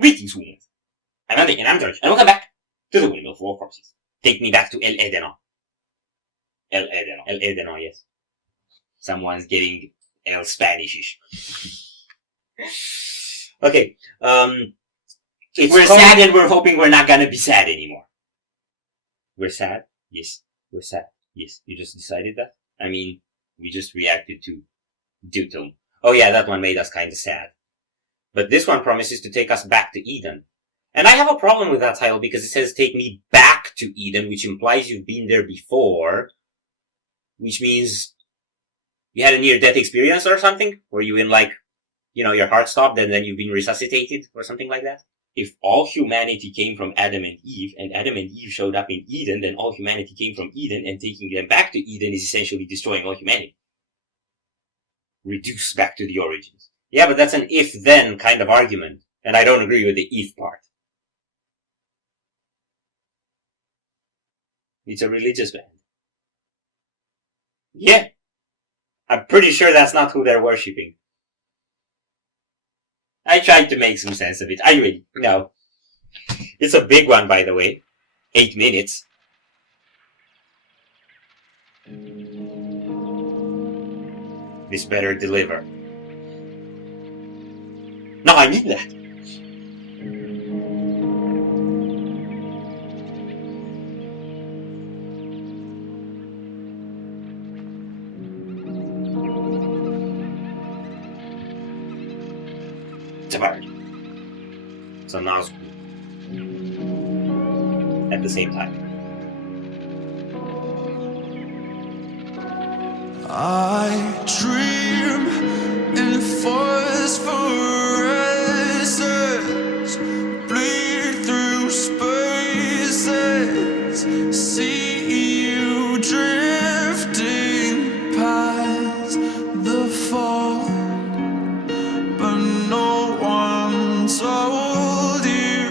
Greetings, humans. I'm Andy and I'm George, and welcome back to the Windmill for Corpses. Take me back to El Edeno. El Edeno, yes. Someone's getting El Spanishish. Okay, we're sad and we're hoping we're not gonna be sad anymore. We're sad? Yes. We're sad. Yes. You just decided that? I mean, we just reacted to Doodle. Oh yeah, that one made us kinda sad. But this one promises to take us back to Eden. And I have a problem with that title because it says take me back to Eden, which implies you've been there before. Which means you had a near-death experience or something? Were you in like, your heart stopped and then you've been resuscitated or something like that? If all humanity came from Adam and Eve showed up in Eden, then all humanity came from Eden, and taking them back to Eden is essentially destroying all humanity. Reduce back to the origins. Yeah, but that's an if-then kind of argument, and I don't agree with the if part. It's a religious band. Yeah. I'm pretty sure that's not who they're worshipping. I tried to make some sense of it. No. It's a big one, by the way. 8 minutes. This better deliver. No, I need that. It's a bird. It's a Nazgul. At the same time. I dream in phosphorescence, bleed through spaces, see you drifting past the fall, but no one told you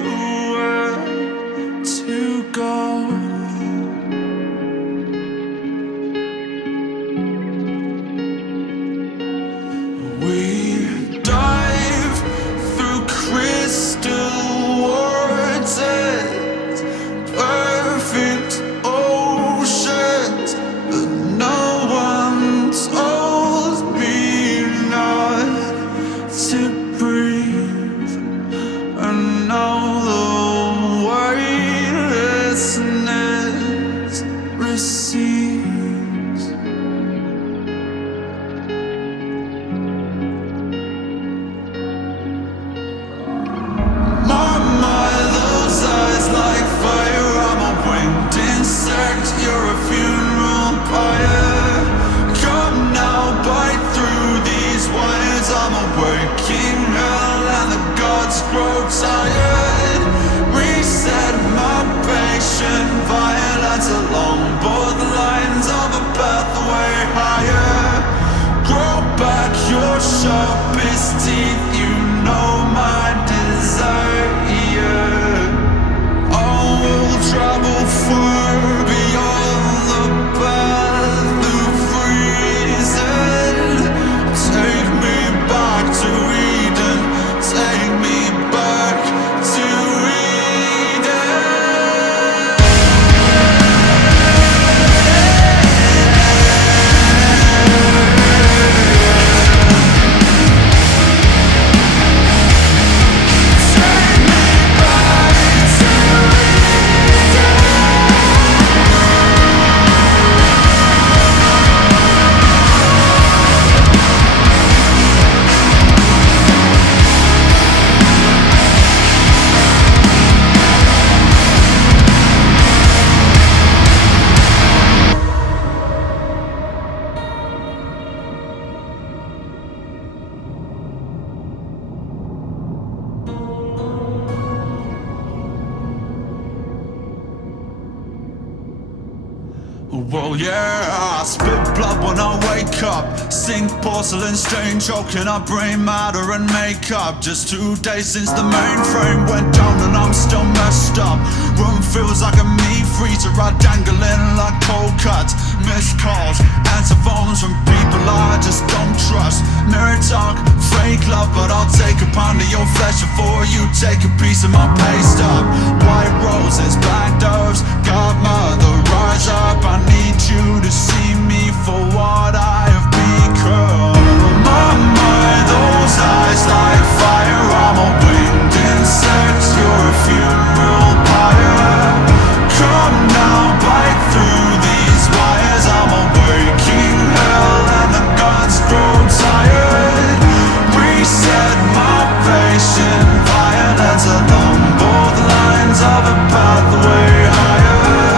where to go. We dive through crystal waters, perfect oceans, but no one told me not to breathe. And now the weightlessness recedes. Those eyes like fire. I'm a winged insect, you're a funeral pyre. Come now, bite through these wires. I'm a waking hell and the gods grow tired. Reset my patient violence along both lines of a pathway higher. Grow back your sharpest teeth, you know my desire. Travel far beyond the path of reason. Take me back to Eden. Take me back to well, yeah, I spit blood when I wake up. Sink porcelain stain, choking up brain matter and makeup. Just 2 days since the mainframe went down and I'm still messed up. Room feels like a meat freezer, I dangling like cold cuts. missed calls, answer phones from people I just don't trust. Nerd talk, fake love, but I'll take a pound of your flesh before you take a piece of my pay stub. White roses, black doves, godmother, rise up. I need you to see me for what I have become. My, those eyes like fire. I'm a winged insect, you're a funeral pyre. Come now, bite through these wires. I'm a waking hell and the gods grow tired. Reset my patient violence along both lines of a pathway higher.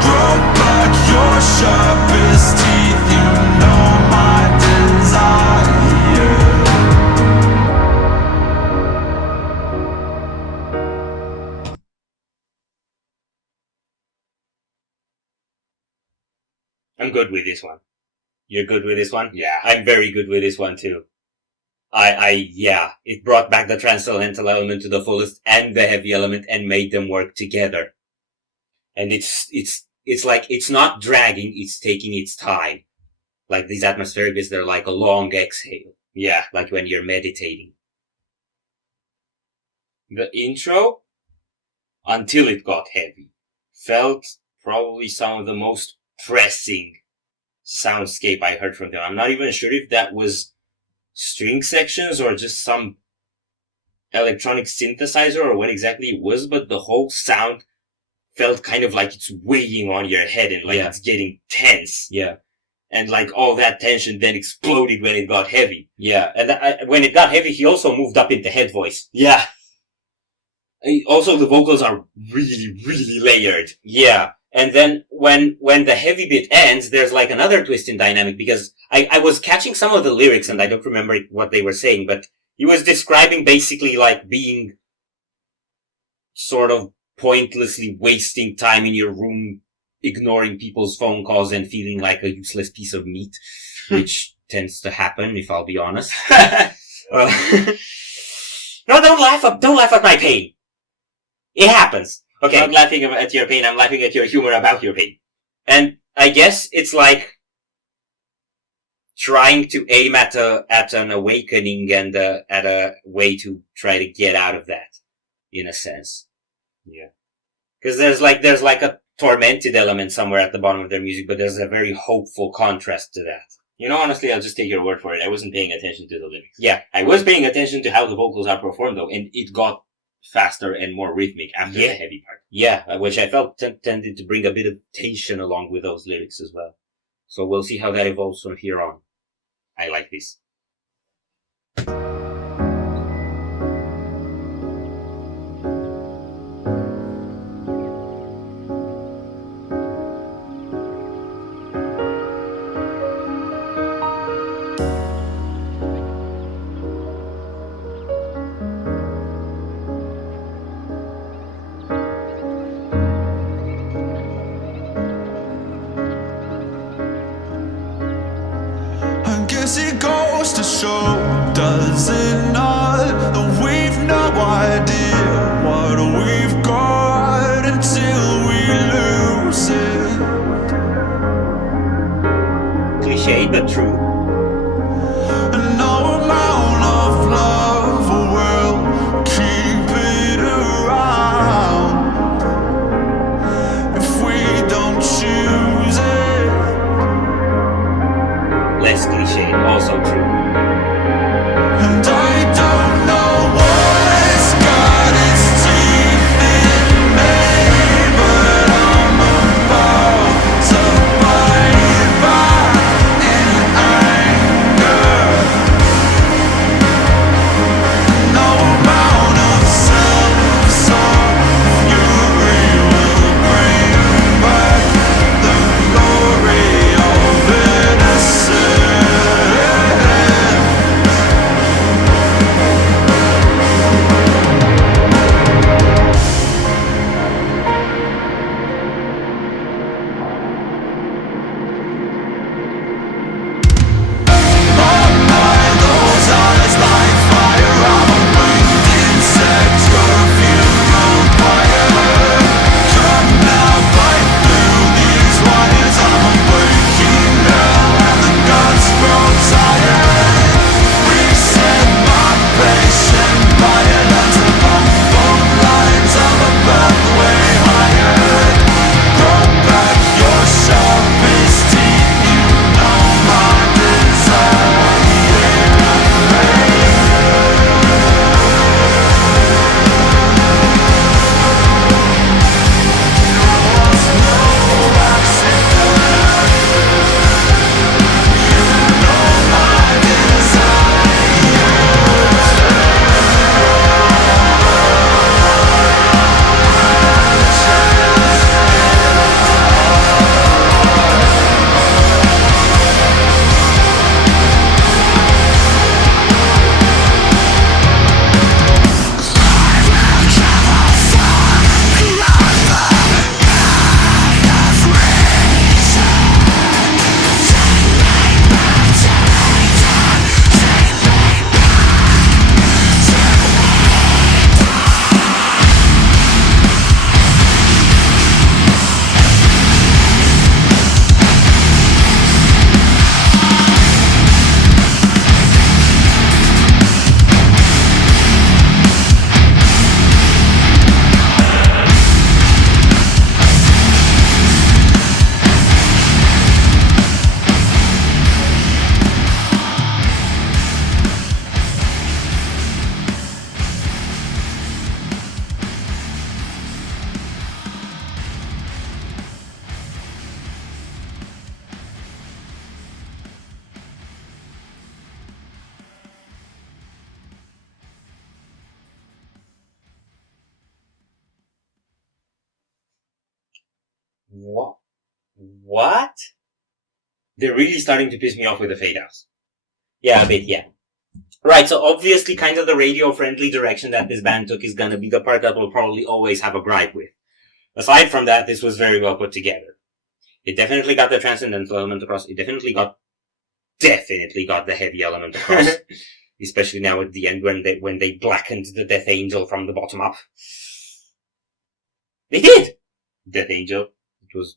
Grow back your sharpest teeth, you know my desire. I'm good with this one. You're good with this one? Yeah. I'm very good with this one too. Yeah, it brought back the transcendental element to the fullest and the heavy element and made them work together. And it's like, it's not dragging, it's taking its time. Like these atmospheric bits, they're like a long exhale. Yeah. Like when you're meditating. The intro, until it got heavy, felt probably some of the most pressing soundscape I heard from them. I'm not even sure if that was string sections or just some electronic synthesizer or what exactly it was, but the whole sound felt kind of like it's weighing on your head and like it's getting tense. Yeah. And like all that tension then exploded when it got heavy. Yeah. And when it got heavy, he also moved up into head voice. Yeah. Also, the vocals are really, really layered. Yeah. And then when the heavy bit ends, there's like another twist in dynamic because I was catching some of the lyrics and I don't remember what they were saying, but he was describing basically like being sort of pointlessly wasting time in your room, ignoring people's phone calls and feeling like a useless piece of meat, which tends to happen, if I'll be honest. No, don't laugh at my pain. It happens. Okay. I'm not laughing at your pain, I'm laughing at your humor about your pain. And I guess it's like trying to aim at an awakening and at a way to try to get out of that, in a sense. Yeah. Because there's like a tormented element somewhere at the bottom of their music, but there's a very hopeful contrast to that. You know, honestly, I'll just take your word for it. I wasn't paying attention to the lyrics. Yeah. I was paying attention to how the vocals are performed though, and it got faster and more rhythmic after the heavy part. Yeah, which I felt tended to bring a bit of tension along with those lyrics as well. So we'll see how that evolves from here on. I like this. It goes to show, does it not, that we've no idea what we've got until we lose it. Cliché, but true. And no amount of love will keep it around if we don't choose it. Less cliché, also true. And I What? They're really starting to piss me off with the fade outs. Yeah, a bit, yeah. Right, so obviously kind of the radio-friendly direction that this band took is gonna be the part that we'll probably always have a gripe with. Aside from that, this was very well put together. It definitely got the transcendental element across. It definitely got the heavy element across. Especially now at the end when they blackened the Death Angel from the bottom up. They did! Death Angel. It was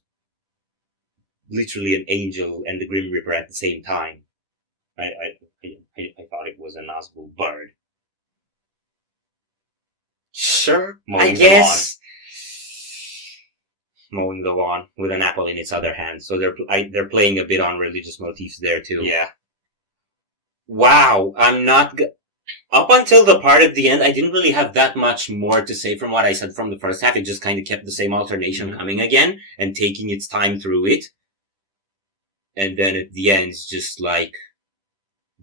literally an angel and the Grim Reaper at the same time. I thought it was a Nazgul-bird. Sure, I guess. Mowing the lawn with an apple in its other hand. So they're playing a bit on religious motifs there too. Yeah. Wow, up until the part at the end, I didn't really have that much more to say from what I said from the first half. It just kind of kept the same alternation coming again and taking its time through it. And then at the end, it's just like,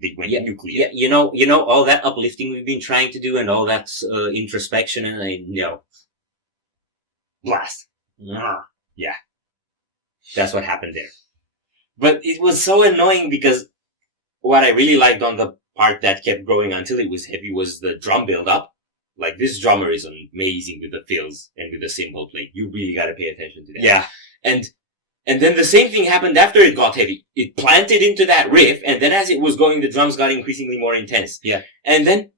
they went Yeah, nuclear. you know, all that uplifting we've been trying to do and all that introspection, and no. Blast. Yeah. That's what happened there. But it was so annoying because what I really liked on the part that kept growing until it was heavy was the drum build-up. Like, this drummer is amazing with the fills and with the cymbal play. You really gotta pay attention to that. Yeah. And then the same thing happened after it got heavy. It planted into that riff, and then as it was going, the drums got increasingly more intense. Yeah. And then,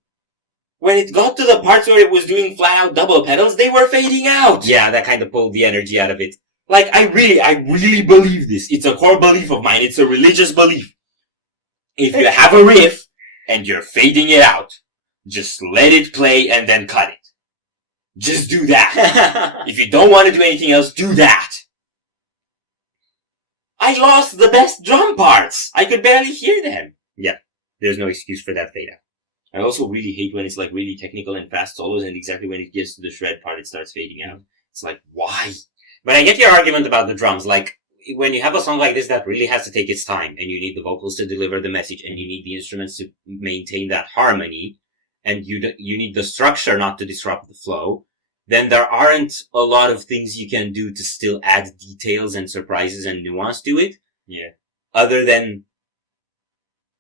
when it got to the parts where it was doing flat-out double pedals, they were fading out! Yeah, that kind of pulled the energy out of it. Like, I really believe this. It's a core belief of mine. It's a religious belief. If you have a riff, and you're fading it out, just let it play and then cut it. Just do that. If you don't want to do anything else, do that. I lost the best drum parts. I could barely hear them. Yeah, there's no excuse for that fade out. I also really hate when it's like really technical and fast solos, and exactly when it gets to the shred part, it starts fading out. It's like, why? But I get your argument about the drums. Like, when you have a song like this that really has to take its time, and you need the vocals to deliver the message, and you need the instruments to maintain that harmony, and you need the structure not to disrupt the flow, then there aren't a lot of things you can do to still add details and surprises and nuance to it. Yeah. Other than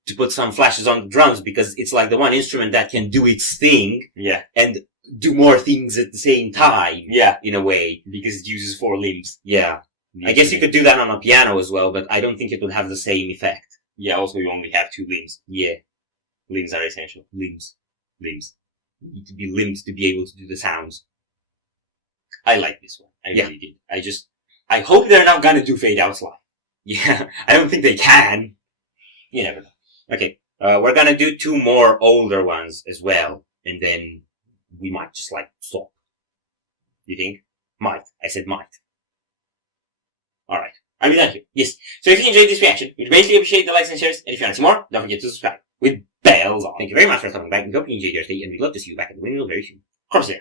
to put some flashes on the drums, because it's like the one instrument that can do its thing. Yeah. And do more things at the same time. Yeah. In a way. Because it uses 4 limbs. Yeah. I guess you could do that on a piano as well, but I don't think it would have the same effect. Yeah, also you only have 2 limbs. Yeah. Limbs are essential. Limbs. You need to be limbs to be able to do the sounds. I like this one. I really did. I hope they're not gonna do fade outs live. Yeah. I don't think they can. You never know. Okay. We're gonna do 2 more older ones as well, and then we might just stop. You think? Might. I said might. Alright. Are we done here? Yes. So if you enjoyed this reaction, we'd greatly appreciate the likes and shares, and if you want to see more, don't forget to subscribe with bells on. Thank you very much for coming back. We hope you enjoyed your stay, and we'd love to see you back at the Windmill very soon. Of course, there.